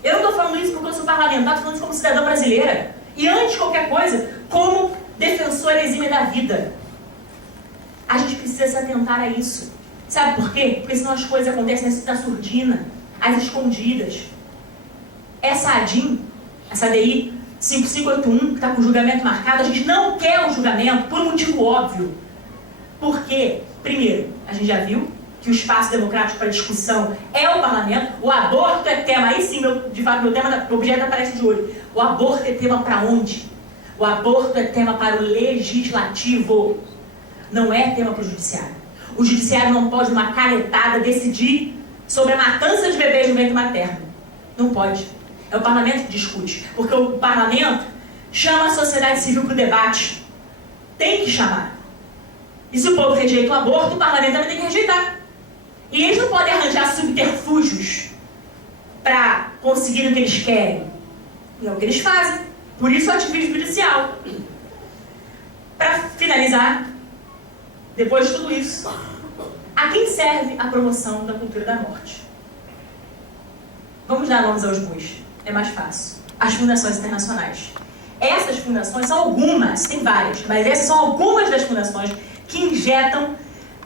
Eu não estou falando isso porque eu sou parlamentar, estou falando isso como cidadã brasileira. E antes de qualquer coisa, como defensora exímia da vida. A gente precisa se atentar a isso. Sabe por quê? Porque senão as coisas acontecem na surdina, às escondidas. Essa ADIM, essa ADI 5581, que está com o julgamento marcado, a gente não quer o julgamento por um motivo óbvio. Por quê? Primeiro, a gente já viu que o espaço democrático para discussão é o parlamento. O aborto é tema, aí sim, de fato, meu tema, o objeto aparece de olho. O aborto é tema para onde? O aborto é tema para o legislativo, não é tema para o judiciário. O judiciário não pode, numa canetada, decidir sobre a matança de bebês no ventre materno. Não pode. É o parlamento que discute, porque o parlamento chama a sociedade civil para o debate. Tem que chamar. E se o povo rejeita o aborto, o parlamento também tem que rejeitar. E eles não podem arranjar subterfúgios para conseguir o que eles querem. E é o que eles fazem. Por isso o ativismo judicial. Para finalizar, depois de tudo isso, a quem serve a promoção da cultura da morte? Vamos dar nomes aos bois, é mais fácil. As fundações internacionais. Essas fundações são algumas, tem várias, mas essas são algumas das fundações que injetam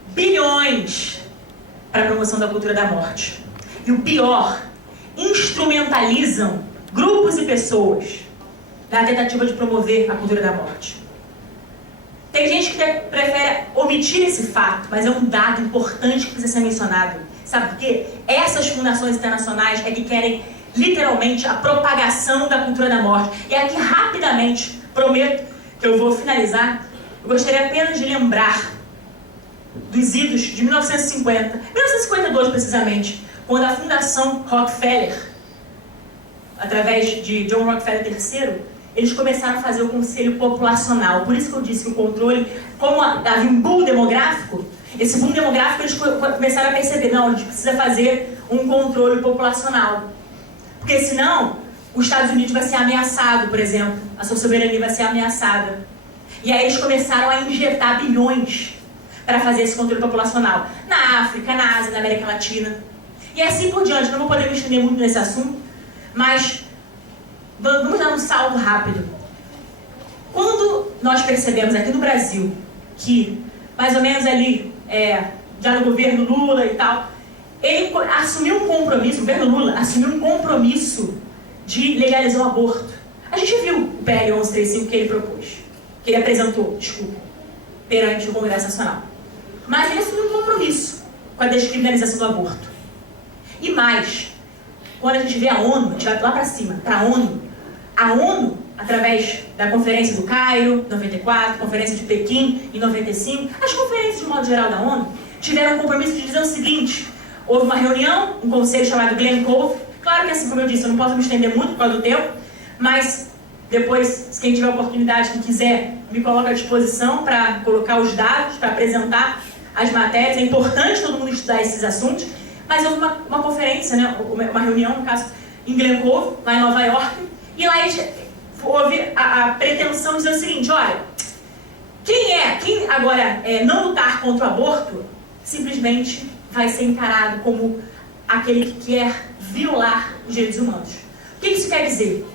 bilhões para a promoção da cultura da morte. E o pior, instrumentalizam grupos e pessoas na tentativa de promover a cultura da morte. Tem gente que prefere omitir esse fato, mas é um dado importante que precisa ser mencionado. Sabe por quê? Essas fundações internacionais é que querem literalmente a propagação da cultura da morte. E aqui, rapidamente, prometo que eu vou finalizar, eu gostaria apenas de lembrar dos idos de 1950, 1952 precisamente, quando a Fundação Rockefeller, através de John Rockefeller III, eles começaram a fazer o conselho populacional. Por isso que eu disse que o controle, como havia um boom demográfico, esse boom demográfico eles começaram a perceber, não, a gente precisa fazer um controle populacional. Porque senão, os Estados Unidos vai ser ameaçado, por exemplo, a sua soberania vai ser ameaçada. E aí eles começaram a injetar bilhões para fazer esse controle populacional. Na África, na Ásia, na América Latina. E assim por diante. Não vou poder me estender muito nesse assunto, mas vamos dar um salto rápido. Quando nós percebemos aqui no Brasil que, mais ou menos ali, já no governo Lula e tal, ele assumiu um compromisso, o governo Lula assumiu um compromisso de legalizar o aborto. A gente viu o PL 1135 que ele propôs, que ele apresentou, perante o Congresso Nacional. Mas ele assumiu um compromisso com a descriminalização do aborto. E mais, quando a gente vê a ONU, a gente vai lá para cima, para a ONU, através da Conferência do Cairo, 94, Conferência de Pequim, em 95, as conferências, de modo geral, da ONU, tiveram um compromisso de dizer o seguinte: houve uma reunião, um conselho chamado Glen Cove. Claro que, assim como eu disse, eu não posso me estender muito por causa do tempo, mas depois, quem tiver oportunidade, quem quiser, me coloca à disposição para colocar os dados, para apresentar as matérias. É importante todo mundo estudar esses assuntos. Mas houve uma conferência, né, uma reunião, no caso, em Glen Cove, lá em Nova York, e lá houve a pretensão de dizer o seguinte: olha, quem agora não lutar contra o aborto, simplesmente vai ser encarado como aquele que quer violar os direitos humanos. O que isso quer dizer?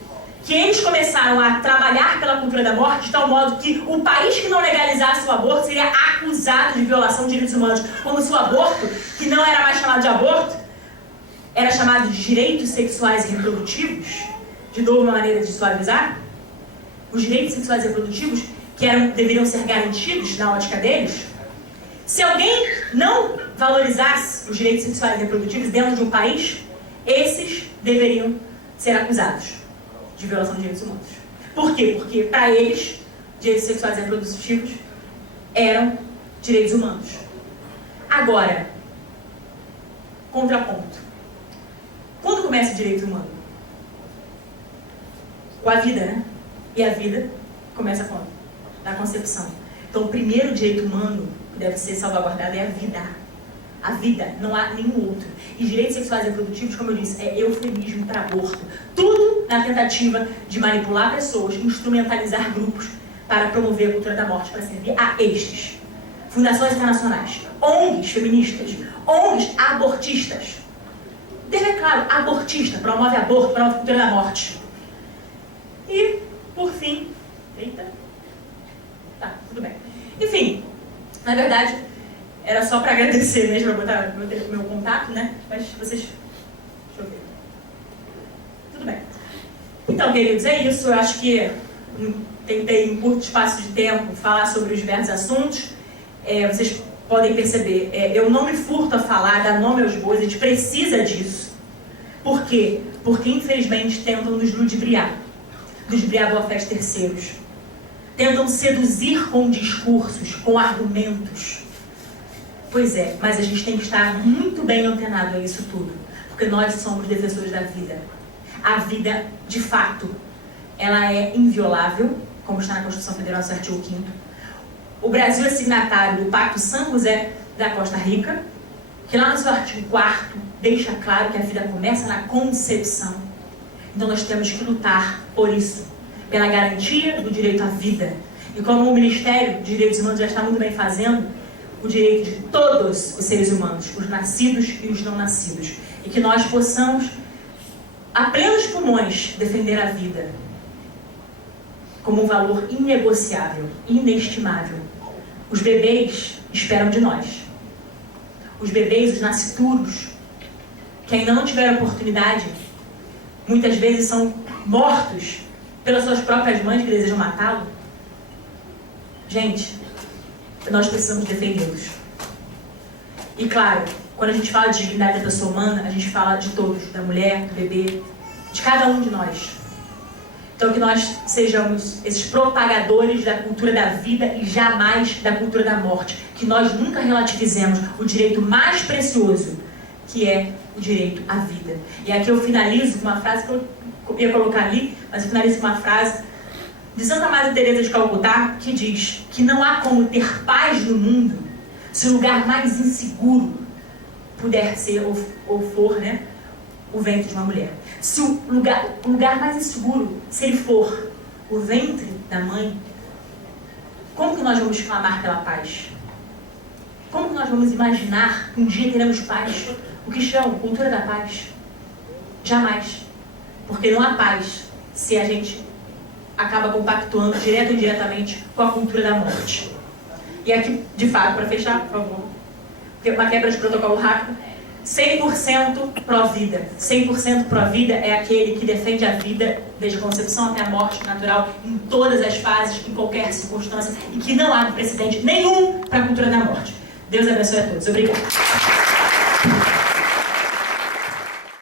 Que eles começaram a trabalhar pela cultura da morte de tal modo que o país que não legalizasse o aborto seria acusado de violação de direitos humanos, como se o aborto, que não era mais chamado de aborto, era chamado de direitos sexuais e reprodutivos. De novo, uma maneira de suavizar. Os direitos sexuais e reprodutivos, que deveriam ser garantidos na ótica deles. Se alguém não valorizasse os direitos sexuais e reprodutivos dentro de um país, esses deveriam ser acusados de violação de direitos humanos. Por quê? Porque, para eles, direitos sexuais e reprodutivos eram direitos humanos. Agora, contraponto. Quando começa o direito humano? Com a vida, né? E a vida começa quando? Na concepção. Então, o primeiro direito humano que deve ser salvaguardado é a vida. A vida, não há nenhum outro. E direitos sexuais e reprodutivos, como eu disse, é eufemismo para aborto. Tudo na tentativa de manipular pessoas, instrumentalizar grupos para promover a cultura da morte, para servir a estes. Fundações internacionais, ONGs feministas, ONGs abortistas. Deixa claro, abortista, promove aborto, promove a cultura da morte. E, por fim... Eita. Tá, tudo bem. Enfim, na verdade... Era só para agradecer mesmo, para botar meu contato, né? Mas vocês... Deixa eu ver. Tudo bem. Então, queridos, é isso. Eu acho que tentei, em curto espaço de tempo, falar sobre os diversos assuntos. Vocês podem perceber, eu não me furto a falar, dar nome aos bois, a gente precisa disso. Por quê? Porque, infelizmente, tentam nos ludibriar a boa fé de terceiros. Tentam seduzir com discursos, com argumentos. Pois é, mas a gente tem que estar muito bem antenado a isso tudo, porque nós somos defensores da vida. A vida, de fato, ela é inviolável, como está na Constituição Federal, no artigo 5º. O Brasil é signatário do Pacto São José da Costa Rica, que lá no seu artigo 4º deixa claro que a vida começa na concepção. Então nós temos que lutar por isso, pela garantia do direito à vida. E como o Ministério de Direitos Humanos já está muito bem fazendo, o direito de todos os seres humanos, os nascidos e os não nascidos. E que nós possamos, a plenos pulmões, defender a vida como um valor inegociável, inestimável. Os bebês esperam de nós. Os bebês, os nascituros, que ainda não tiveram oportunidade, muitas vezes são mortos pelas suas próprias mães que desejam matá-lo. Gente, nós precisamos defendê-los. E claro, quando a gente fala de dignidade da pessoa humana, a gente fala de todos, da mulher, do bebê, de cada um de nós. Então que nós sejamos esses propagadores da cultura da vida e jamais da cultura da morte. Que nós nunca relativizemos o direito mais precioso, que é o direito à vida. E aqui eu finalizo com uma frase que eu ia colocar ali, mas eu finalizo com uma frase de Santa Madre Teresa de Calcutá, que diz que não há como ter paz no mundo se o lugar mais inseguro puder ser ou for, né, o ventre de uma mulher. Se o lugar mais inseguro, se ele for o ventre da mãe, como que nós vamos clamar pela paz? Como que nós vamos imaginar que um dia teremos paz? O que chamam cultura da paz? Jamais. Porque não há paz se a gente acaba compactuando direto ou indiretamente com a cultura da morte. E aqui, de fato, para fechar, por favor, uma quebra de protocolo rápido, 100% pró-vida. 100% pró-vida é aquele que defende a vida desde a concepção até a morte natural, em todas as fases, em qualquer circunstância, e que não há precedente nenhum para a cultura da morte. Deus abençoe a todos. Obrigada.